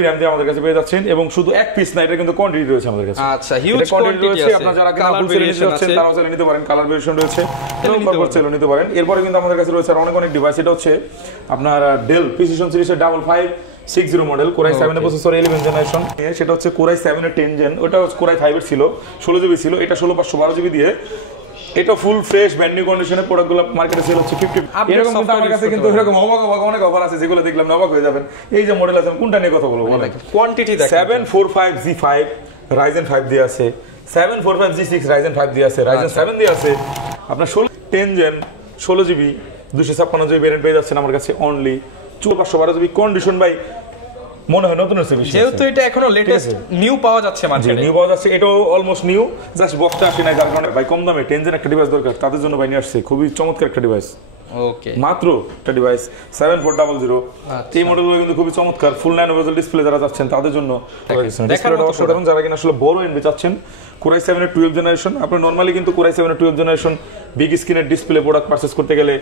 RAM দিয়ে আমাদের কাছে পেয়ে যাচ্ছেন এবং শুধু এক পিস না, এটা কিন্তু কোয়ান্টিটি রয়েছে আমাদের কাছে। আচ্ছা, হিউজ কোয়ান্টিটি রয়েছে। আপনারা যারা কালার ভেরিয়েশন আছে তারাও চাইলে নিতে পারেন, কালার ভেরিয়েশন রয়েছে, এবং পারপোজ চাইলে নিতে পারেন। এরপরে কিন্তু আমাদের কাছে রয়েছে অনেক অনেক ডিভাইস। এটা হচ্ছে আপনার ডেল প্রিসিশন সিরিজের 5560 মডেল, কোরাই 7 এর প্রসেসর 11 জেনারেশন। সেটা হচ্ছে কোরাই 7 এর 10 জেন, ওটা কোরাই 5 এর ছিল, 16 জিবি ছিল। এটা 16512 জিবি দিয়ে, এটা ফুল ফ্রেশ ব্র্যান্ড নিউ কন্ডিশনে প্রোডাক্টগুলো মার্কেটে সেল হচ্ছে 50। এরকম কিন্তু আমার কাছে কিন্তু এরকম অবাক অনেক অফার আছে, যেগুলো দেখলাম অবাক হয়ে যাবেন। এই যে মডেল আছে, কোনটা নিয়ে কথা বলবো বলেন? কোয়ান্টিটি দেখেন, 745G5 Ryzen 5 দিয়ে আছে, 745G6 Ryzen 5 দিয়ে আছে, Ryzen 7 দিয়ে আছে। আপনার 10 জেন 16 জিবি 256 জিবি ভেরিয়েন্ট পেয়ে যাচ্ছেন আমার কাছে অনলি 4512 জিবি। কন্ডিশন ভাই মনে হয় নতুন আছে, যেহেতু এটা এখনো লেটেস্ট নিউ পাওয়া যাচ্ছে মার্কেটে, নিউ পাওয়া যাচ্ছে। এটাও অলমোস্ট নিউ, জাস্ট বক্সটা আসে না, যার কারণে ভাই কম দামে 10 জেন একটা ডিভাইস দরকার, তাদের জন্য ভাই নিয়ে আসছে খুবই চমৎকার একটা ডিভাইস। ওকে, মাত্র একটা ডিভাইস 7400। এই মডেলগুলো কিন্তু খুবই চমৎকার, ফুল 9 বেজেল ডিসপ্লে যারা চাচ্ছেন তাদের জন্য। ডিসপ্লেটা অসাধারণ, যারা কিনা আসলে বড় এনবি চাচ্ছেন। কোরাই 7 এর 12 জেনারেশন, আপনি নরমালি কিন্তু কোরাই 7 এর 12 জেনারেশন বিগ স্ক্রিনের ডিসপ্লে প্রোডাক্ট পারচেজ করতে গেলে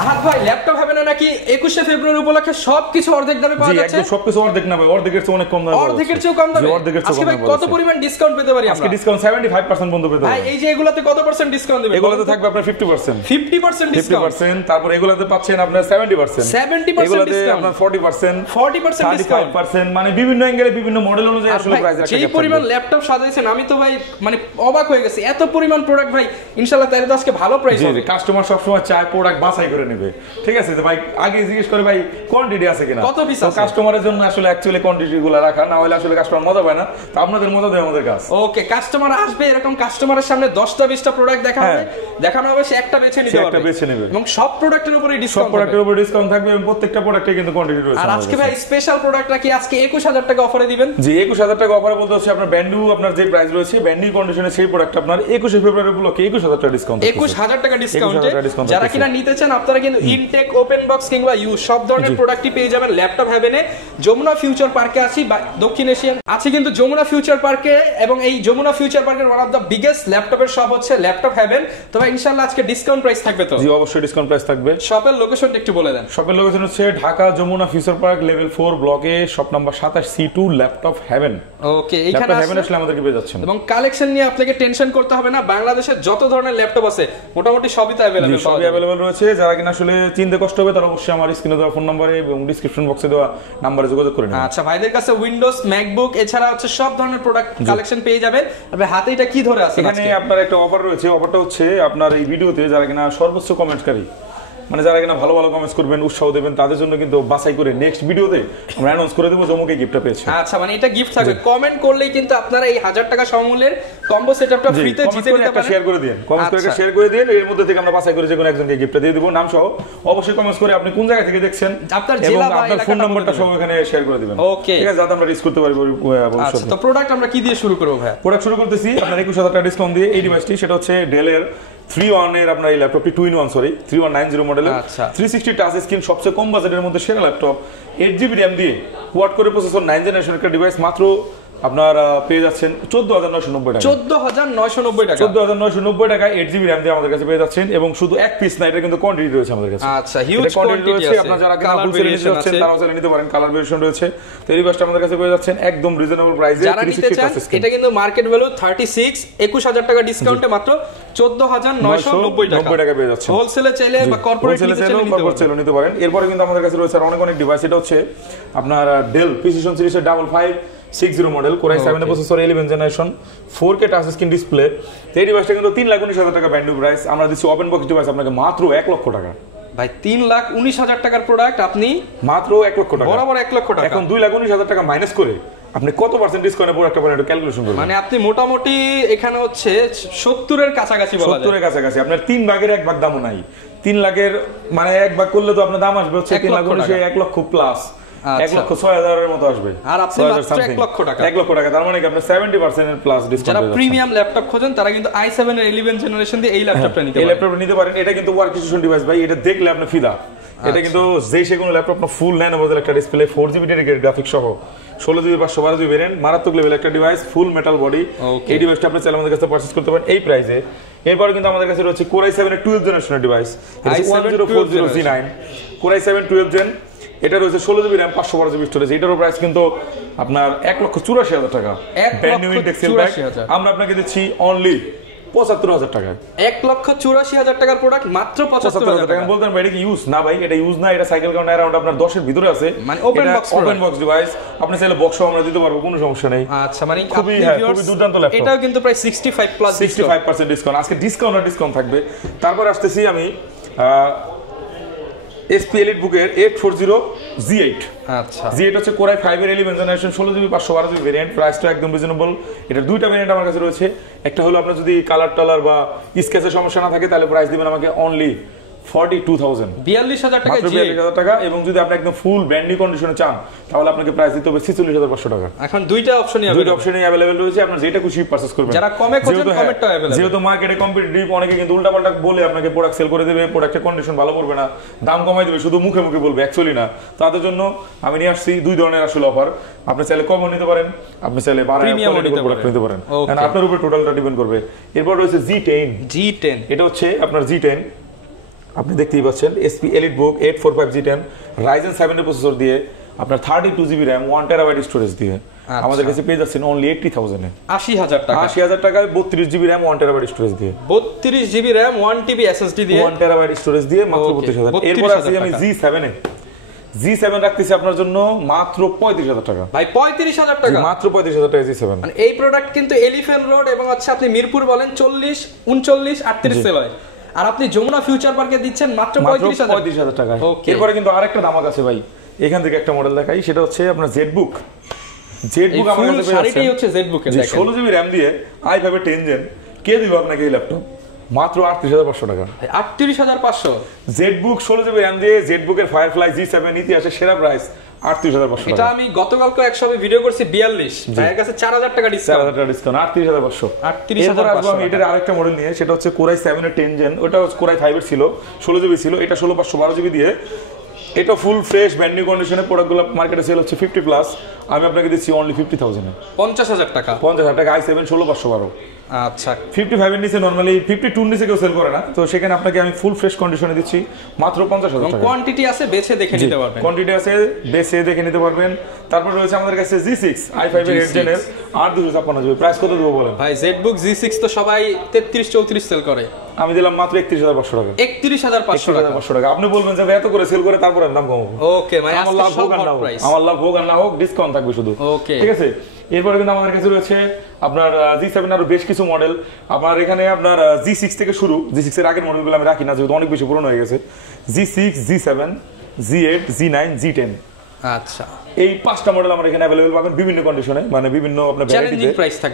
আহাত ভাই ল্যাপটপ হবে না নাকি 21শে ফেব্রুয়ারি উপলক্ষে সবকিছু অর্ধেক দামে পাওয়া যাচ্ছে? জি, একদম সবকিছু অর্ধেক না ভাই, অর্ধেকের চেয়ে অনেক কম দামে, অর্ধেকের চেয়ে কম দামে। আজকে ভাই কত পরিমাণ ডিসকাউন্ট পেতে পারি আমরা? আজকে ডিসকাউন্ট 75% পর্যন্ত পেতে পারি ভাই। এই যে এগুলাতে কত পার্সেন্ট ডিসকাউন্ট দিবেন? এগুলাতে থাকবে আপনার 50%। 50% ডিসকাউন্ট। তারপর এগুলাতে পাচ্ছেন আপনার 70%। 70% ডিসকাউন্ট। আপনার 40%, 40% ডিসকাউন্ট, 35%, মানে বিভিন্ন অ্যাঙ্গেলে বিভিন্ন মডেল অনুযায়ী আসলে প্রাইস রাখা যায়। এই পরিমাণ ল্যাপটপ সাজাইছেন, আমি তো ভাই মানে অবাক হয়ে গেছি। এত পরিমাণ প্রোডাক্ট ভাই, ইনশাআল্লাহ তাহলে তো আজকে ভালো প্রাইস হবে। কাস্টমার সব সময় চায় প্রোডাক্ট বাছাই করে নেবে, ঠিক আছে? ভাই আগে জিজ্ঞেস করে ভাই কোয়ান্টিটি আছে কিনা, কত পিস আছে। কাস্টমারের জন্য আসলে অ্যাকচুয়ালি কোয়ান্টিটিগুলো রাখা, না হলে আসলে কাস্টমার মজা পায় না। তো আপনাদের মজা দেয় আমাদের কাজ। ওকে, কাস্টমার আসবে, এরকম কাস্টমারের সামনে 10টা 20টা প্রোডাক্ট দেখানো হবে, সে একটা বেছে নিতে পারবে, এবং সব প্রোডাক্টের উপরে ডিসকাউন্ট, সব প্রোডাক্টের উপরে ডিসকাউন্ট থাকবে, এবং প্রত্যেকটা প্রোডাক্টে কিন্তু কোয়ান্টিটি রয়েছে। আর আজকে ভাই স্পেশাল প্রোডাক্টটা কি আজকে 21000 টাকা অফারে দিবেন? জি, 21000 টাকা অফারে বলতে হচ্ছে আপনার ব্র্যান্ড নিউ, আপনার যে প্রাইস রয়েছে ব্র্যান্ড নিউ কন্ডিশনে সেই প্রোডাক্ট আপনার 21শে ফেব্রুয়ারি উপলক্ষে 21000 টাকা ডিসকাউন্ট, 21000 টাকা ডিসকাউন্টে যারা কিনা নিতে চান আপনারা কিন্তু ইনটেক, ওপেন বক্স কিংবা ইউজ সব ধরনের প্রোডাক্টই পেয়ে যাবেন ল্যাপটপ হেভেনে। যমুনা ফিউচার পার্কে আছি, দক্ষিণ এশিয়ান আছে কিন্তু যমুনা ফিউচার পার্কে, এবং এই যমুনা ফিউচার পার্কের ওয়ান অফ দ্য বিগেস্ট ল্যাপটপের শপ হচ্ছে ল্যাপটপ হেভেন। তবে ইনশাআল্লাহ আজকে ডিসকাউন্ট প্রাইস থাকবে তো? জি, অবশ্যই ডিসকাউন্ট প্রাইস থাকবে। শপের লোকেশনটা একটু বলে দেন। শপের লোকেশন হচ্ছে Dhaka Jamuna future park level 4 ব্লকে, shop number 27C2 laptop haven. Okay, এইখানে আসলে আমাদেরকে পেয়ে যাচ্ছেন, এবং কালেকশন নিয়ে আপনাকে টেনশন করতে হবে না। বাংলাদেশের যত ধরনের ল্যাপটপ আছে মোটামুটি সবই তো अवेलेबल, সবই अवेलेबल রয়েছে। যারা কিনা আসলে চিনতে কষ্ট হবে তারা অবশ্যই আমার স্ক্রিনে দেওয়া ফোন নম্বরে এবং ডেসক্রিপশন বক্সে দেওয়া নম্বরে যোগাযোগ করে নিন। আচ্ছা, ভাইদের কাছে উইন্ডোজ, ম্যাকবুক এছাড়া হচ্ছে সব ধরনের প্রোডাক্ট কালেকশন পেয়ে যাবেন। তবে হাতে এটা কি ধরে আছে? এখানে আপনার একটা অফার রয়েছে। অফারটা হচ্ছে আপনার এই ভিডিওতে যারা কিনা সর্বোচ্চ কমেন্টকারী, মানে যারা কিনা ভালো ভালো কমেন্টস করবেন, উৎসাহ দেবেন, তাদের জন্য কিন্তু বাছাই করে নেক্সট ভিডিওতে আমরা অ্যানাউন্স করে দেব জমুকে গিফটটা পেয়েছে। আচ্ছা, মানে এটা গিফট থাকবে। কমেন্ট করলেই কিন্তু আপনারা এই 1000 টাকা সমমূল্যের কম্বো সেটআপটা ফ্রিতে জিতে নিতে পারেন। শেয়ার করে দিন, কমেন্ট করে শেয়ার করে দিন, এর মধ্যে থেকে আমরা বাছাই করে যে কোনো একজনকে গিফটটা দিয়ে দেব, নাম সহ। অবশ্যই কমেন্টস করে আপনি কোন জায়গা থেকে দেখছেন, আপনার জেলা বা আপনার ফোন নাম্বারটা সহ এখানে শেয়ার করে দিবেন। ওকে, ঠিক আছে, যাতে আমরা রিস্ক করতে পারি ভবিষ্যতে। আচ্ছা, তো প্রোডাক্ট আমরা কি দিয়ে শুরু করব ভাই? প্রোডাক্ট শুরু করতেছি আপনার 21000 টাকা ডিসকাউন্ট দিয়ে। এই ডিভাইসটি সেটা হচ্ছে ডেলের 3-1 এর আপনার এই ল্যাপটপটি 2-in-1 সরি 3190 মডেলের 360 টাচ স্ক্রিন, সবচেয়ে কম বাজেটের মধ্যে সেরা ল্যাপটপ, 8GB RAM দিয়ে কোয়াড করে প্রসেসর 9 জেনারেশন একটা ডিভাইস। মাত্র আপনার পেয়ে যাচ্ছেন 14990 টাকা। 14990 টাকা, 14990 টাকা 8GB RAM দিয়ে আমাদের কাছে পেয়ে যাচ্ছেন, এবং শুধু এক পিস না, এটা কিন্তু কোয়ান্টিটি রয়েছে আমাদের কাছে। আচ্ছা, হিউজ কোয়ান্টিটি রয়েছে। আপনারা যারা কালার ভেরিয়েশন আছে তারাও চাইলে নিতে পারেন, কালার ভেরিয়েশন রয়েছে। তো এই ডিভাইসটা আমাদের কাছে পেয়ে যাচ্ছেন একদম রিজনেবল প্রাইসে। যারা নিতে চান, এটা কিন্তু মার্কেট ভ্যালু 36, 21000 টাকা ডিসকাউন্টে মাত্র 14990 টাকা পেয়ে যাচ্ছেন। হোলসেলে চাইলে বা কর্পোরেট নিতে পারেন। এরপরে কিন্তু আমাদের কাছে রয়েছে অনেক অনেক ডিভাইস। এটা হচ্ছে আপনার ডেল প্রিসিশন সিরিজের 5560 মডেল, কোরাই 7 এর processor 11 generation, 4K touch screen display. এই ডিভাইসটা কিন্তু 3,19,000 টাকা ব্র্যান্ড নিউ প্রাইস। আমরা দিচ্ছি ওপেন বক্স ডিভাইস আপনাকে মাত্র 1 লক্ষ টাকা। ভাই 3,19,000 টাকার প্রোডাক্ট আপনি মাত্র 1 লক্ষ টাকা, বরাবর 1 লক্ষ টাকা। এখন 2,19,000 টাকা মাইনাস করে আপনি কত পার্সেন্ট ডিসকাউন্টে প্রোডাক্টটা পাবেন, একটু ক্যালকুলেশন করুন। মানে আপনি মোটামুটি এখানে হচ্ছে 70 এর কাছাকাছি বলা যায়, 70 এর কাছাকাছি। আপনার 3 ভাগের 1 ভাগ দামও নাই। 3 লাখের মানে 1 ভাগ করলে তো আপনার দাম আসবে হচ্ছে 3,19,000 1 লক্ষ প্লাস 1,06,000 এর মতো আসবে। আর আপনি মাত্র 1 লক্ষ টাকা, 1 লক্ষ টাকা, তার মানে কি আপনি 70% এর প্লাস ডিসকাউন্ট। যারা প্রিমিয়াম ল্যাপটপ খোঁজেন তারা কিন্তু i7 এর 11 জেনারেশন দিয়ে এই ল্যাপটপটা নিতে পারেন। এই ল্যাপটপটা নিতে পারেন। এটা কিন্তু ওয়ার্ক স্টেশন ডিভাইস ভাই, এটা দেখলে আপনি ফিদা। এটা কিন্তু যে কোনো ল্যাপটপ না, ফুল 9 বেজেল একটা ডিসপ্লে, 4GB ডেডিকেটেড গ্রাফিক্স সহ, 16GB 512GB ভেরিয়েন্ট, মারাত্মক লেভেল একটা ডিভাইস, ফুল মেটাল বডি। এই ডিভাইসটা আপনি চাইলে আমাদের কাছে পারচেজ করতে পারেন এই প্রাইসে। এরপরে কিন্তু আমাদের কাছে রয়েছে কোরাই 7 এর 12 জেনারেশনের ডিভাইস, 1040G9, কোরাই 7 12 জেন এটা রয়েছে 16 জিবি র্যাম 512 জিবি স্টোরেজ। এটারও প্রাইস কিন্তু আপনার 1,84,000 টাকা। Brand new intact seal bag আমরা আপনাকে দিচ্ছি অনলি 75,000 টাকা। 1,84,000 টাকার প্রোডাক্ট মাত্র 75,000 টাকা। বলতেন ভাই এটা কি ইউজ না? ভাই এটা ইউজ না, এটা সাইকেল কাউন্ট অ্যারাউন্ড আপনার 10 এর ভিতরে আছে, মানে ওপেন বক্স ডিভাইস। আপনি চাইলে বক্সও আমরা দিতে পারবো, কোনো সমস্যা নেই। আচ্ছা, মানে খুবই দুর্দান্ত ল্যাপটপ। এটাও কিন্তু প্রায় 65 প্লাস 65% ডিসকাউন্ট। আজকে ডিসকাউন্ট থাকবে। তারপর আসতেছি আমি SP EliteBook এর 840 Z8। আচ্ছা, Z8 হচ্ছে Core i5 এর 11th generation 16 GB 512 GB variant. প্রাইসটা একদম রিজনেবল। এটা দুইটা ভেরিয়েন্ট আমার কাছে রয়েছে। একটা হলো আপনার যদি কালার টালার বা স্কেচের সমস্যা না থাকে তাহলে প্রাইস দিবেন আমাকে অনলি 42,000 42,000 টাকা। 42,000 টাকা। এবং যদি আপনি একদম ফুল ব্র্যান্ড নিউ কন্ডিশনে চান তাহলে আপনাকে প্রাইস দিতে হবে 46,500 টাকা। এখন দুইটা অপশনই अवेलेबल রয়েছে, আপনারা যেটা খুশি পারচেজ করবেন। যারা কমে খোঁজেন কমেরটা अवेलेबल। যেহেতু মার্কেটে কম্পিটিটিভ, অনেকে কিন্তু উল্টাপাল্টা বলে আপনাকে প্রোডাক্ট সেল করে দেবে, প্রোডাক্টের কন্ডিশন ভালো করবে না, দাম কমাই দেবে, শুধু মুখে মুখে বলবে, অ্যাকচুয়ালি না। তাদের জন্য আমি নিয়ে আসছি দুই ধরনের আসলে অফার। আপনি চাইলে কমও নিতে পারেন, আপনি চাইলে প্রিমিয়াম প্রোডাক্ট নিতে পারেন, কারণ আপনার উপর টোটালটা ডিপেন্ড করবে। এরপর রয়েছে G10। এটা হচ্ছে আপনার G10, আপনি দেখতেই পাচ্ছেন SP EliteBook 845 G10 Ryzen 7 এর প্রসেসর দিয়ে আপনার 32 জিবি RAM 1 টেরাবাইট স্টোরেজ দিয়ে আমাদের কাছে পেয়ে যাচ্ছেন অনলি 80,000 এ। 80,000 টাকা। 80,000 টাকায় 32 জিবি RAM 1 টেরাবাইট স্টোরেজ দিয়ে, 32 জিবি RAM 1 TB SSD দিয়ে 1 টেরাবাইট স্টোরেজ দিয়ে মাত্র 32,000। এরপর আসি আমি G7 রাখতেছি আপনার জন্য মাত্র 35,000 টাকা। ভাই 35,000 টাকা, মাত্র 35,000 টাকা G7। মানে এই প্রোডাক্ট কিন্তু এলিফ্যান্ট রোড এবং হচ্ছে আপনি মিরপুর বলেন 40 39 38 সেল হয়, আর আপনি যমুনা ফিউচার পার্কে দিচ্ছেন মাত্র 35,000 টাকা। এরপরে কিন্তু আরেকটা দাম আছে ভাই, এখান থেকে একটা মডেল দেখাই, সেটা হচ্ছে আপনার ZBook আমার কাছে শাড়িটাই হচ্ছে ZBook এর, দেখেন 16 জিবি RAM দিয়ে i5 এর 10 জেন। কে দিবে আপনাকে এই ল্যাপটপ? মাত্র 38,500 টাকা। 38,500 ZBook 16 জিবি RAM দিয়ে ZBook এর Firefly G7 ইতিহাসের সেরা প্রাইস 38,500 এটা আমি গতকালকে এক সবে ভিডিও করছি 42, ভাইয়ের কাছে 4,000 টাকা ডিসকাউন্ট, 4,000 টাকা ডিসকাউন্ট 38,500। 38,500। আমি এটার আরেকটা মডেল নিয়ে, সেটা হচ্ছে Core i7 এর 10 জেন। ওটা Core i5 এর ছিল 16 জিবি ছিল, এটা 16,512 জিবি দিয়ে। এটা ফুল ফ্রেশ ব্র্যান্ড নিউ কন্ডিশনে, প্রোডাক্টগুলো মার্কেটে সেল হচ্ছে 50 প্লাস, আমি আপনাকে দিচ্ছি অনলি 50,000 এ। 50,000 টাকা। 50,000 টাকা i7 16,512। আচ্ছা, 55 এর নিচে নরমালি 52 এর নিচে কেউ সেল করে না, তো সেখানে আপনাকে আমি ফুল ফ্রেশ কন্ডিশনে দিচ্ছি মাত্র 50,000 টাকা। কোয়ান্টিটি আছে, বেছে দেখে নিতে পারবেন, কোয়ান্টিটি আছে, বেছে দেখে নিতে পারবেন। তারপর রয়েছে আমাদের কাছে G6 i5 এর 8 জেনের 8,256 জিবি। প্রাইস কত দেবো বলেন ভাই? ZBook G6 তো সবাই 33 34 সেল করে, আমি দিলাম মাত্র 31,500 টাকা। 31,500 টাকা। আপনি বলবেন যে এত করে সেল করে তারপর দাম কমাবো। ওকে, মানে আমার লাভ হোক আর না হোক, আমার লাভ হোক আর না হোক, ডিসকাউন্ট থাকবে শুধু। ওকে, ঠিক আছে। এরপরে কিন্তু আমাদের কাছে রয়েছে আপনার G7 আরো বেশ কিছু মডেল। আপনার এখানে আপনার G6 থেকে শুরু, G6 এর আগের মডেলগুলো আমি রাখি না যেহেতু অনেক বেশি পুরনো হয়ে গেছে। G6, G7, G8, G9, G10। আচ্ছা, এই পাঁচটা মডেল আমরা এখানে अवेलेबल পাবেন বিভিন্ন কন্ডিশনে, মানে বিভিন্ন আপনার ভ্যারাইটিতে।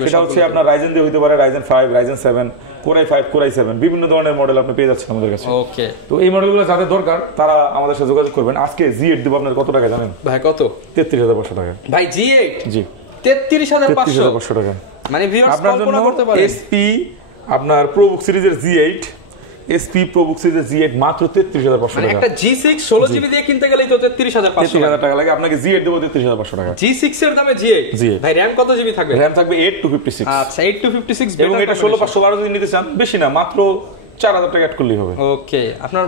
সেটা হচ্ছে আপনার Ryzen দিয়ে হতে পারে, Ryzen 5, Ryzen 7, Core i5, Core i7 বিভিন্ন ধরনের মডেল আপনি পেয়ে যাচ্ছেন আমাদের কাছে। ওকে, তো এই মডেলগুলো যাদের দরকার তারা আমাদের সাথে যোগাযোগ করবেন। আজকে G8 দেব আপনার কত টাকা জানেন ভাই? কত? 33,500 টাকা। ভাই G8 জি 33,500 টাকা। মানে ভিউয়ার্স আপনার জন্য SP আপনার ProBook সিরিজের G8, SP ProBook সিরিজের G8 মাত্র 33,500 টাকা। একটা G6 16 জিবি দিয়ে কিনতে গেলেই তো 33,500 টাকা লাগে, আপনাকে G8 দেব 33,500 টাকা। G6 এর দামে G8 ভাই। RAM কত জিবি থাকবে? RAM থাকবে 8-256। আচ্ছা, 8-256 এবং এটা 16,512 যদি নিতে চান, বেশি না, মাত্র 4,000 টাকা অ্যাড করলেই হবে। ওকে, আপনার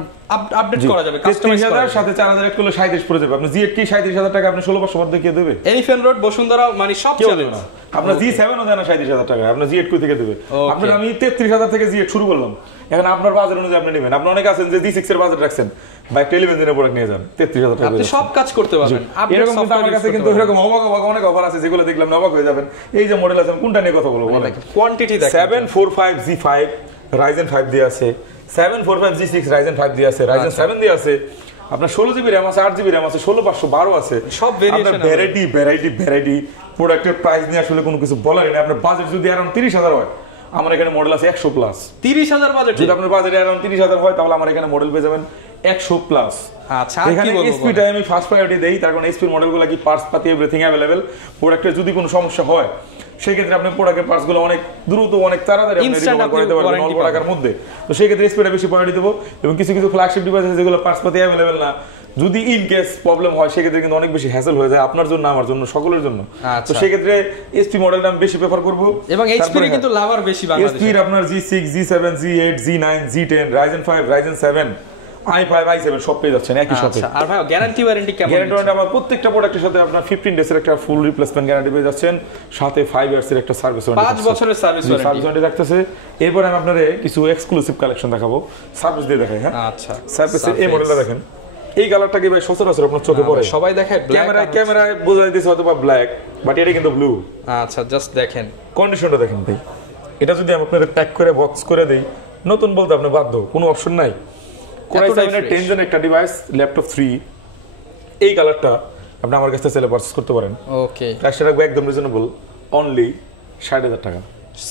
আপডেট করা যাবে, কাস্টমাইজ করা যাবে। সাথে 4,000 অ্যাড করলে 37 পড়ে যাবে। আপনি G8 কি 37,000 টাকা আপনি 16,512 দিয়ে কে দেবে? এলিফ্যান্ট রোড বসুন্ধরা মানে সব চলে না। আপনার G7 ও দেয় না 37,000 টাকা, আপনার G8 কই থেকে দেবে? আপনার আমি 33,000 থেকে G8 শুরু করলাম। এখন আপনার বাজার অনুযায়ী আপনি নেবেন। আপনি অনেক আছেন যে G6 এর বাজেট রাখছেন, ভাই টেলিভিশনের প্রোডাক্ট নিয়ে যান 33,000 টাকা। আপনি সব কাজ করতে পারবেন। এরকম কিন্তু আমার কাছে কিন্তু এরকম অনেক অফার আছে যেগুলো দেখলাম অবাক হয়ে যাবেন। এই যে মডেল আছে, কোনটা নিয়ে কথা বলবো বলেন? কোয়ান্টিটি দেখেন, 745 G5 Ryzen 5 দিয়ে আছে, 745 G6 Ryzen 5 দিয়ে আছে, Ryzen 7 দিয়ে আছে, আপনার 16 জিবি RAM আছে, 8 জিবি RAM আছে, 16,512 আছে। সব ভেরিয়েশন, ভ্যারাইটি প্রোডাক্টের প্রাইস নিয়ে আসলে কোনো কিছু বলার নেই। আপনার বাজেট যদি अराउंड 30,000 হয়, আমার এখানে মডেল আছে 100 প্লাস। 30,000 বাজেট যদি আপনার বাজেট अराउंड 30,000 হয় তাহলে আমার এখানে মডেল পেয়ে যাবেন 100 প্লাস। আচ্ছা, এখানে SP টাই আমি ফার্স্ট প্রায়োরিটি দেই, তার কারণ SP এর মডেলগুলো কি পার্টস পাতি এভরিথিং अवेलेबल। প্রোডাক্টের যদি কোনো সমস্যা হয় সেই ক্ষেত্রে আপনি প্রোডাক্টের পার্টসগুলো অনেক দ্রুত অনেক তাড়াতাড়ি আপনি রিকভার করে দিতে পারবেন অল্প টাকার মধ্যে। তো সেই ক্ষেত্রে SP টা বেশি প্রায়োরিটি দেব। এবং কিছু ফ্ল্যাগশিপ ডিভাইস আছে যেগুলো পার্টস পাতি अवेलेबल না, যদি ইন কেস প্রবলেম হয় সেক্ষেত্রে কিন্তু অনেক বেশি হ্যাসেল হয়ে যায় আপনার জন্য, আমার জন্য, সকলের জন্য। তো সেই ক্ষেত্রে SP মডেলটা আমি বেশি প্রেফার করব। এবং HP এর কিন্তু লাভার বেশি বাংলাদেশে। SP আপনার G6, G7, G8, G9, G10, Ryzen 5, Ryzen 7, i5 i7 সব পেয়ে যাচ্ছেন একই সাথে। আর ভাই গ্যারান্টি ওয়ারেন্টি কেমন? গ্যারান্টি ওয়ারেন্টি আমার প্রত্যেকটা প্রোডাক্টের সাথে আপনার 15 ডেজ এর একটা ফুল রিপ্লেসমেন্ট গ্যারান্টি পেয়ে যাচ্ছেন, সাথে 5 ইয়ার্স এর একটা সার্ভিস ওয়ারেন্টি, 5 বছরের সার্ভিস ওয়ারেন্টি থাকতেছে। এরপর আমি আপনাদের কিছু এক্সক্লুসিভ কালেকশন দেখাবো, সার্ভিস দিয়ে দেখাই। হ্যাঁ আচ্ছা, সার্ভিসের এই মডেলটা দেখেন, এই কালারটা কি ভাই সচরাচর আপনার চোখে পড়ে? সবাই দেখে ব্ল্যাক, ক্যামেরায় বোঝা যাইতেছে হয়তো বা ব্ল্যাক, বাট এটা কিন্তু ব্লু। আচ্ছা জাস্ট দেখেন কন্ডিশনটা দেখেন ভাই, এটা যদি আমি আপনাদের প্যাক করে বক্স করে দেই, নতুন বলতে আপনি বাধ্য, কোনো অপশন নাই। কোরাই 7 এর 10 জন একটা ডিভাইস, ল্যাপটপ 3, এই কালারটা আপনি আমার কাছে সেলে পারচেজ করতে পারেন। ওকে, প্রাইসটা রাখবো একদম রিজনেবল, অনলি 60,000 টাকা,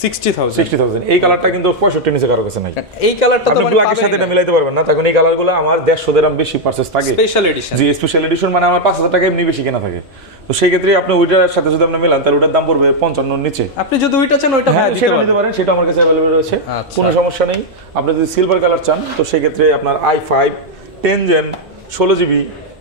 60,000। এই কালারটা কিন্তু 65 নিচে কারো কাছে নাই। এই কালারটা তো মানে ব্ল্যাকের সাথে এটা মিলাইতে পারবেন না, তখন এই কালারগুলো আমার 150 দিরহাম বেশি পারচেজ থাকে। স্পেশাল এডিশন, জি স্পেশাল এডিশন মানে আমার 5,000 টাকা এমনি বেশি কেনা থাকে, তো সেই ক্ষেত্রে আপনি ওইটার সাথে যদি আপনি মিলান তাহলে ওটার দাম পড়বে 55 এর নিচে। আপনি যদি ওইটা চান ওইটা সেটা নিতে পারেন, সেটা আমার কাছে अवेलेबल রয়েছে, কোনো সমস্যা নেই। আপনি যদি সিলভার কালার চান তো সেই ক্ষেত্রে আপনার i5 10 gen 16GB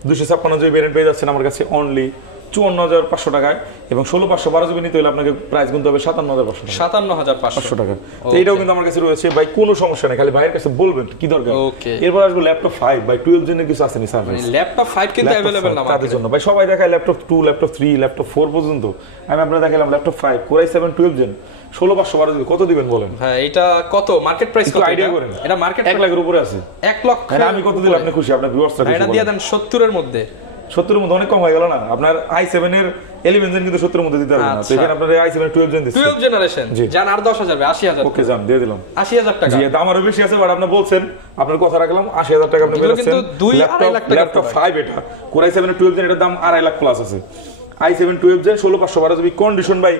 256GB variant পেয়ে যাচ্ছেন আমার কাছে অনলি 54,500 টাকায়, এবং 16/512GB নিতে হলে আপনাকে প্রাইস গুনতে হবে 57,500 টাকা। তো এটাও কিন্তু আমার কাছে রয়েছে ভাই, কোনো সমস্যা নেই, খালি ভাইয়ের কাছে বলবেন কি দরকার। এরপর আসবো ল্যাপটপ 5 বাই 12 জেনের কিছু আছে নি সার্ভিস, ল্যাপটপ 5 কিন্তু अवेलेबल না তাদের জন্য ভাই। সবাই দেখায় ল্যাপটপ 2, ল্যাপটপ 3, ল্যাপটপ 4 পর্যন্ত, আমি আপনাদের দেখালাম ল্যাপটপ 5 কোরাই 7 12 জেন 16/512GB। কত দিবেন বলেন ভাই? এটা কত মার্কেট প্রাইস, কত আইডিয়া করেন? এটা মার্কেট 1 লাখের উপরে আছে। 1 লক্ষ আমি কত দিলে আপনি খুশি? আপনার ভিউয়ার্সরা খুশি? এটা দিয়ে দেন 70 এর মধ্যে। 70 এর মধ্যে অনেক কম হয়ে গেল না? আপনার i7 এর 11 জেন কিন্তু 70 এর মধ্যে দিতে পারবেন না, তো এখানে আপনার i7 এর 12 জেন দিচ্ছি, 12 জেনারেশন জান আর 10,000 80,000। ওকে জান দিয়ে দিলাম 80,000 টাকা। জি দাম আরো বেশি আছে, বাট আপনি বলছেন, আপনার কথা রাখলাম, 80,000 টাকা আপনি পেয়েছেন। কিন্তু 2-2.5 লাখ টাকা ল্যাপটপ 5 এটা কোরাই 7 এর 12 জেন, এটার দাম 2.5 লাখ প্লাস আছে। i7 12 জেন 16/512GB কন্ডিশন ভাই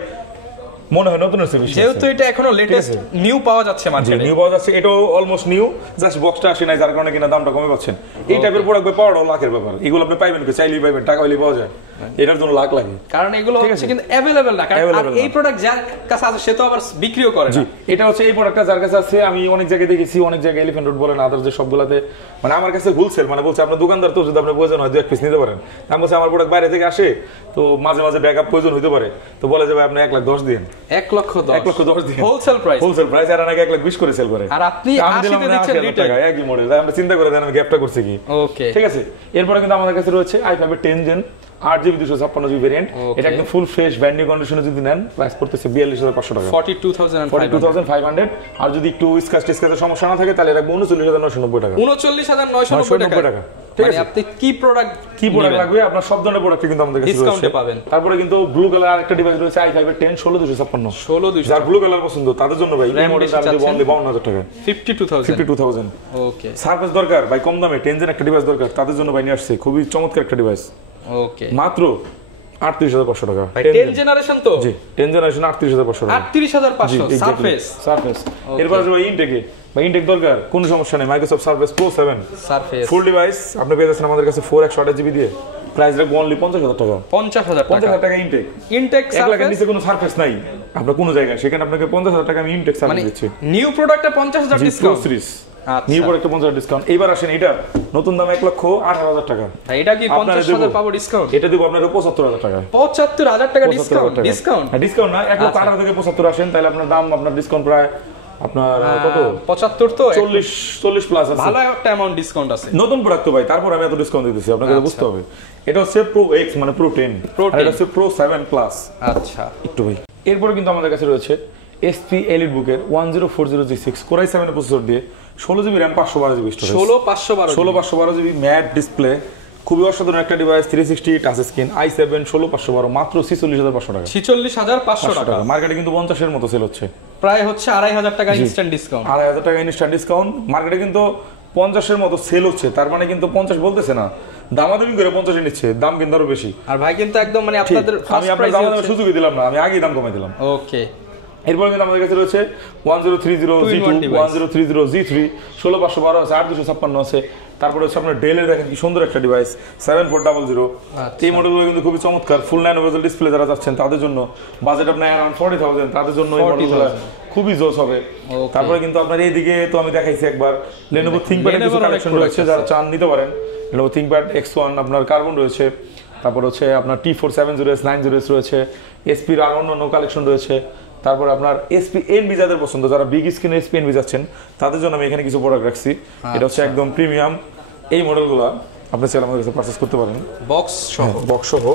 মনে হয় নতুন আছে, যেহেতু এটা এখনো লেটেস্ট নিউ পাওয়া যাচ্ছে মার্কেটে, নিউ পাওয়া যাচ্ছে, এটাও অলমোস্ট নিউ, জাস্ট বক্সটা আসে নাই যার কারণে কিনা দামটা কমে পাচ্ছেন। এই টাইপের প্রোডাক্ট পাওয়াটাও লাখের ব্যাপার, এগুলো আপনি পাইবেন কি? চাইলেই পাইবেন, টাকা হইলেই পাওয়া যায়, এটার জন্য লাখ লাগে, কারণ এগুলো হচ্ছে কিন্তু अवेलेबल না। কারণ এই প্রোডাক্ট যার কাছে আছে সে তো আবার বিক্রিও করে না। এটা হচ্ছে এই প্রোডাক্টটা যার কাছে আছে, আমি অনেক জায়গায় দেখেছি, অনেক জায়গায় এলিফ্যান্ট রোড বলেন আদার যে সবগুলাতে, মানে আমার কাছে হোলসেল, মানে বলছে আপনার দোকানদার তো যদি আপনার প্রয়োজন হয় 2-1 পিস নিতে পারেন। আমি বলছি আমার প্রোডাক্ট বাইরে থেকে আসে, তো মাঝে মাঝে ব্যাকআপ প্রয়োজন হতে পারে, তো বলে যাবে আপনি 1,10,000 দিন, 1,10,000 দিন হোলসেল প্রাইস, আর নাকি 1,20,000 করে সেল করে, আর আপনি 80 তে দিচ্ছেন রিটেল। একই মডেল, আমরা চিন্তা করে দেন আমি গ্যাপটা করছি কি। ওকে ঠিক আছে, এরপরে কিন্তু আমাদের কাছে রয়েছে i5 এর 10 জেন 8GB 256GB ভেরিয়েন্ট, এটা একদম ফুল ফ্রেশ ব্র্যান্ড নিউ কন্ডিশনে যদি নেন প্রাইস পড়তেছে 42,500 টাকা, 42,500। আর যদি একটু স্ক্র্যাচের সমস্যা না থাকে তাহলে রাখবো 39,990 টাকা, 39,990 টাকা। মানে আপনি কি প্রোডাক্ট লাগবে, আপনার সব ধরনের প্রোডাক্ট কিন্তু আমাদের কাছে ডিসকাউন্টে পাবেন। তারপরে কিন্তু ব্লু কালার আরেকটা ডিভাইস রয়েছে i5 এর 10 16,256, যার ব্লু কালার পছন্দ তাদের জন্য ভাই এই মডেলটা আমি দেব অনলি 52,000 টাকা, 52,000। ওকে, সার্ভিস দরকার ভাই, কম দামে 10 জেন একটা ডিভাইস দরকার, তাদের জন্য ভাই নিয়ে আসছে খুবই চমৎকার একটা ডিভাইস, ওকে মাত্র 38,500 টাকা। 10 জেনারেশন তো, জি 10 জেনারেশন 38,500 টাকা, 38,500 সারফেস। এরপর আসবে ইনটেকে, ভাই ইনটেক দরকার কোনো সমস্যা নেই, মাইক্রোসফট সারফেস প্রো 7 সারফেস ফুল ডিভাইস আপনি পেয়ে যাচ্ছেন আমাদের কাছে 4/128GB দিয়ে, প্রাইস রাখবো অনলি 50,000 টাকা, 50,000 টাকা ইনটেক।1 লাখের নিচে কোনো সারফেস নাই আপনার কোনো জায়গায়, সেখানে আপনাকে 50,000 টাকা আমি ইনটেক সার্ভিস দিচ্ছি, নিউ প্রোডাক্টে 50,000 ডিসকাউন্ট সিরিজ, নিউ প্রোডাক্টে 50,000 ডিসকাউন্ট। এইবার আসেন এটা নতুন দাম 1,18,000 টাকা, এটা কি 50,000 পাবো ডিসকাউন্ট? এটা দিব আপনার 75,000 টাকা, 75,000 টাকা ডিসকাউন্ট ডিসকাউন্ট না 1,18,000 থেকে 75 আসেন তাহলে আপনার দাম আপনার ডিসকাউন্ট প্রায় আপনার কত 75 তো 40 প্লাস আছে, ভালো একটা অ্যামাউন্ট ডিসকাউন্ট আছে, নতুন প্রোডাক্ট তো ভাই, তারপর আমি এত ডিসকাউন্ট দিতেছি আপনাকে বুঝতে হবে। এটা হচ্ছে প্রো X মানে প্রো 10, আর এটা হচ্ছে প্রো 7 প্লাস। আচ্ছা একটু ভাই এরপর কিন্তু আমাদের কাছে রয়েছে SP এলিট বুকের 1040G6 কোরাই 7 এর প্রসেসর দিয়ে 16GB RAM 512GB storage, 16/512GB mat display, খুবই অসাধারণ একটা ডিভাইস, 360 টাচ স্ক্রিন, i7 16/512 মাত্র 46,500 টাকা, 46,500 টাকা। মার্কেটে কিন্তু 50 এর মতো সেল হচ্ছে, প্রায় হচ্ছে 2,500 টাকা ইনস্ট্যান্ট ডিসকাউন্ট, 2,500 টাকা ইনস্ট্যান্ট ডিসকাউন্ট। মার্কেটে কিন্তু 50 এর মতো সেল হচ্ছে, তার মানে কিন্তু 50 বলতেছে না, দামাদামি করে 50 এ নিচ্ছে, দাম কিন্তু আরো বেশি। আর ভাই কিন্তু একদম মানে আপনাদের আমি আপনার দামাদামি সুযোগই দিলাম না, আমি আগেই দাম কমাই দিলাম। ওকে, এরপর কিন্তু আমাদের কাছে রয়েছে 1030G2, 1030G3, 16/512 আছে, 8,256 আছে। তারপরে হচ্ছে আপনার ডেলের দেখেন কি সুন্দর একটা ডিভাইস 7400, এই মডেলগুলো কিন্তু খুবই চমৎকার, ফুল 9 বেজেল ডিসপ্লে যারা যাচ্ছেন তাদের জন্য, বাজেট আপনার অ্যারাউন্ড 40,000 তাদের জন্য এই মডেলগুলো খুবই জোস হবে। তারপরে কিন্তু আপনার এইদিকে তো আমি দেখাইছি একবার Lenovo ThinkPad এর কিছু কালেকশন রয়েছে, যারা চান নিতে পারেন। Lenovo ThinkPad X1 আপনার কার্বন রয়েছে, তারপর হচ্ছে আপনার T470S 90S রয়েছে, SP এর আরো অন্য কালেকশন রয়েছে। তারপর আপনার SP NV যাদের পছন্দ, যারা বিগ স্ক্রিনের SP NV যাচ্ছেন তাদের জন্য আমি এখানে কিছু প্রোডাক্ট রাখছি। এটা হচ্ছে একদম প্রিমিয়াম এই মডেলগুলো আপনি চাইলে আমাদের কাছে পারচেজ করতে পারেন বক্স সহ। বক্স সহ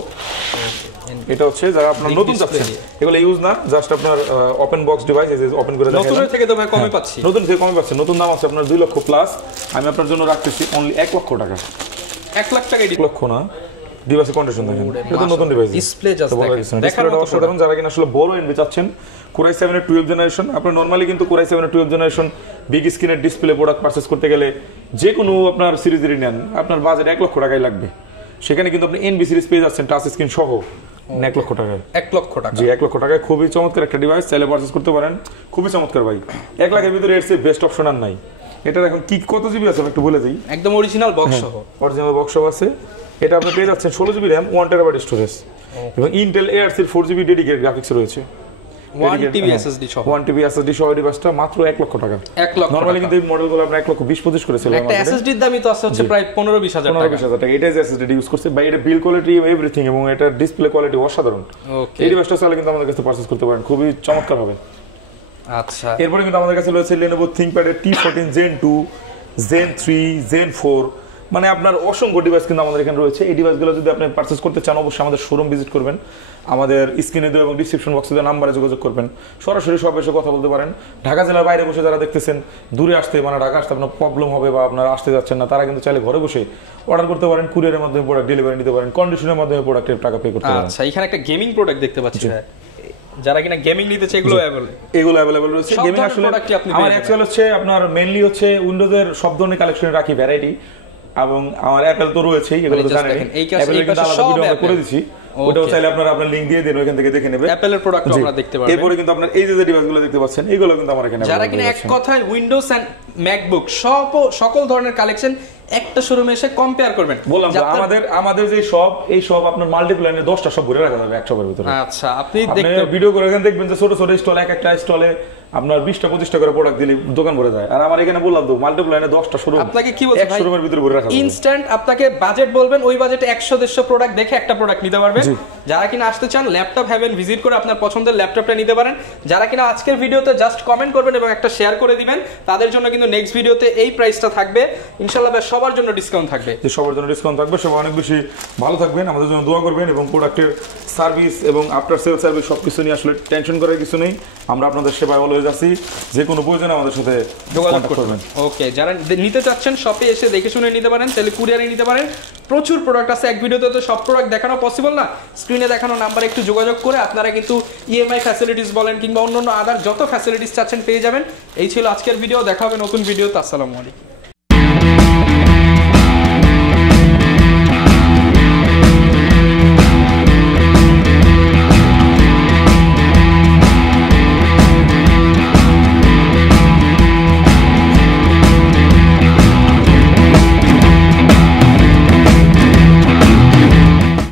এটা হচ্ছে যারা আপনার নতুন চাচ্ছেন, এগুলো ইউজ না, জাস্ট আপনার ওপেন বক্স ডিভাইস, এই যে ওপেন করে দেখেন। নতুনের থেকে তো ভাই কমে পাচ্ছি। নতুন থেকে কমে পাচ্ছেন। নতুন দাম আছে আপনার 2 লক্ষ প্লাস, আমি আপনার জন্য রাখতেছি অনলি 1 লক্ষ টাকা। 1 লাখ টাকা 1 লক্ষ না, ডিভাইসের কন্ডিশন দেখেন, এটা নতুন ডিভাইস, ডিসপ্লে জাস্ট দেখেন, ডিসপ্লেটা অসাধারণ। যারা কিনা আসলে বড় এনবি চাচ্ছেন, Core i7 এর 12 জেনারেশন, আপনার নরমালি কিন্তু Core i7 এর 12 জেনারেশন বিগ স্ক্রিনের ডিসপ্লে প্রোডাক্ট পারচেজ করতে গেলে যে কোনো আপনার সিরিজেরই নেন, আপনার বাজেট 1 লক্ষ টাকাই লাগবে। সেখানে কিন্তু আপনি এনবি সিরিজ পেয়ে যাচ্ছেন টাচ স্ক্রিন সহ 1 লক্ষ টাকায়। 1 লক্ষ টাকা, জি 1 লক্ষ টাকায় খুবই চমৎকার একটা ডিভাইস, চাইলে পারচেজ করতে পারেন, খুবই চমৎকার ভাই। 1 লাখের ভিতরে এর চেয়ে বেস্ট অপশন আর নাই। এটার এখন কি কত জিবি আছে একটু বলে দিই। একদম অরিজিনাল বক্স সহ, অরিজিনাল বক্স সহ আছে। এটা আপনি পেয়ে যাচ্ছেন 16 জিবি র্যাম, 1 টেরাবাইট স্টোরেজ এবং ইন্টেল এআরসির 4 জিবি ডেডিকেটেড গ্রাফিক্স রয়েছে। 1 টিবি এসএসডি সহ, 1 টিবি এসএসডি সহ ডিভাইসটা মাত্র 1 লক্ষ টাকা। 1 লক্ষ নরমালি কিন্তু এই মডেলগুলো আমরা 1 লক্ষ 20-25 করে সেল করি। একটা এসএসডির দামই তো আছে হচ্ছে প্রায় 15-20 হাজার টাকা। 15-20 হাজার টাকা। এটা যে এসএসডি ইউজ করছে ভাই, এটা বিল কোয়ালিটি এভরিথিং এবং এটা ডিসপ্লে কোয়ালিটি অসাধারণ। ওকে, এই ডিভাইসটা চাইলে কিন্তু আমাদের কাছে পারচেজ করতে পারেন, খুবই চমৎকার হবে। আচ্ছা, এরপরে কিন্তু আমাদের কাছে রয়েছে Lenovo ThinkPad এর T14 Gen 2, Gen 3, Gen 4, মানে আপনার অসংখ্য ডিভাইস কিন্তু আমাদের এখানে রয়েছে। এই ডিভাইসগুলো যদি আপনি পারচেজ করতে চান, অবশ্যই আমাদের শোরুম ভিজিট করবেন, আমাদের স্ক্রিনে দেওয়া এবং ডিসক্রিপশন বক্সে দেওয়া নাম্বারে যোগাযোগ করবেন, সরাসরি সব এসে কথা বলতে পারেন। ঢাকা জেলার বাইরে বসে যারা দেখতেছেন, দূরে আসতে মানে ঢাকা আসতে আপনার প্রবলেম হবে বা আপনারা আসতে যাচ্ছেন না, তারা কিন্তু চাইলে ঘরে বসে অর্ডার করতে পারেন, কুরিয়ারের মাধ্যমে প্রোডাক্ট ডেলিভারি নিতে পারেন, কন্ডিশনের মাধ্যমে প্রোডাক্টের টাকা পে করতে পারেন। আচ্ছা, এখানে একটা গেমিং প্রোডাক্ট দেখতে পাচ্ছি, যারা কিনা গেমিং নিতে চায় এগুলো অ্যাভেলেবল রয়েছে। গেমিং আসলে আমার অ্যাকচুয়ালি হচ্ছে আপনার মেইনলি হচ্ছে উইন্ডোজের সব ধরনের কালেকশন রাখি, ভ্যারাইটি, এবং আমার অ্যাপেল তো রয়েছেই, এগুলো তো জানেন। অ্যাপেলের কিন্তু আলাদা ভিডিও আমরা করে দিয়েছি, ওটাও চাইলে আপনারা আপনার লিংক দিয়ে দেন, ওইখান থেকে দেখে নেবেন। অ্যাপেলের প্রোডাক্ট আমরা দেখতে পারবেন। এরপরে কিন্তু আপনার এই যে ডিভাইসগুলো দেখতে পাচ্ছেন, এগুলো কিন্তু আমার এখানে যারা কিনা এক কথায় উইন্ডোজ এন্ড ম্যাকবুক সকল ধরনের কালেকশন একটা শোরুমে এসে কম্পেয়ার করবেন। বললাম তো আমাদের যে সব এই সব আপনার মাল্টিপ্লাইনে 10টা সব ভরে রাখা যাবে এক শপের ভিতরে। আচ্ছা, আপনি দেখতে ভিডিও করে এখানে দেখবেন যে ছোট ছোট স্টল, একটা স্টলে আপনার 20টা-25টা করে প্রোডাক্ট দিলে দোকান ভরে যায়। আর আমার এখানে বললাম তো মাল্টিপ্লাইনে 10টা শোরুম, আপনাকে কি বলছে এক শোরুমের ভিতরে ভরে রাখা যাবে। ইনস্ট্যান্ট আপনাকে বাজেট বলবেন, ওই বাজেটে 100-150 প্রোডাক্ট দেখে একটা প্রোডাক্ট নিতে পারবেন। যারা কিনা আসতে চান, ল্যাপটপ হ্যাভেন ভিজিট করে আপনার পছন্দের ল্যাপটপটা নিতে পারেন। যারা কিনা আজকের ভিডিওতে জাস্ট কমেন্ট করবেন এবং একটা শেয়ার করে দিবেন, তাদের জন্য কিন্তু নেক্সট ভিডিওতে এই প্রাইসটা থাকবে ইনশাআল্লাহ। সবার জন্য ডিসকাউন্ট থাকবে, সবার জন্য ডিসকাউন্ট থাকবে। সবাই অনেক বেশি ভালো থাকবেন, আমাদের জন্য দোয়া করবেন এবং প্রোডাক্টের সার্ভিস এবং আফটার সেল সার্ভিস সবকিছু নিয়ে আসলে টেনশন করার কিছু নেই। আমরা আপনাদের সেবায় অলওয়েজ আছি, যে কোনো প্রয়োজনে আমাদের সাথে যোগাযোগ করবেন। ওকে, যারা নিতে চাচ্ছেন শপে এসে দেখে শুনে নিতে পারেন, তাহলে কুরিয়ারে নিতে পারেন। প্রচুর প্রোডাক্ট আছে, এক ভিডিওতে তো সব প্রোডাক্ট দেখানো পসিবল না। স্ক্রিনে দেখানো নাম্বারে একটু যোগাযোগ করে আপনারা কিন্তু ইএমআই ফ্যাসিলিটিস বলেন কিংবা অন্যান্য আদার যত ফ্যাসিলিটিস চাচ্ছেন পেয়ে যাবেন। এই ছিল আজকের ভিডিও, দেখা হবে নতুন ভিডিওতে। আসসালামু আলাইকুম।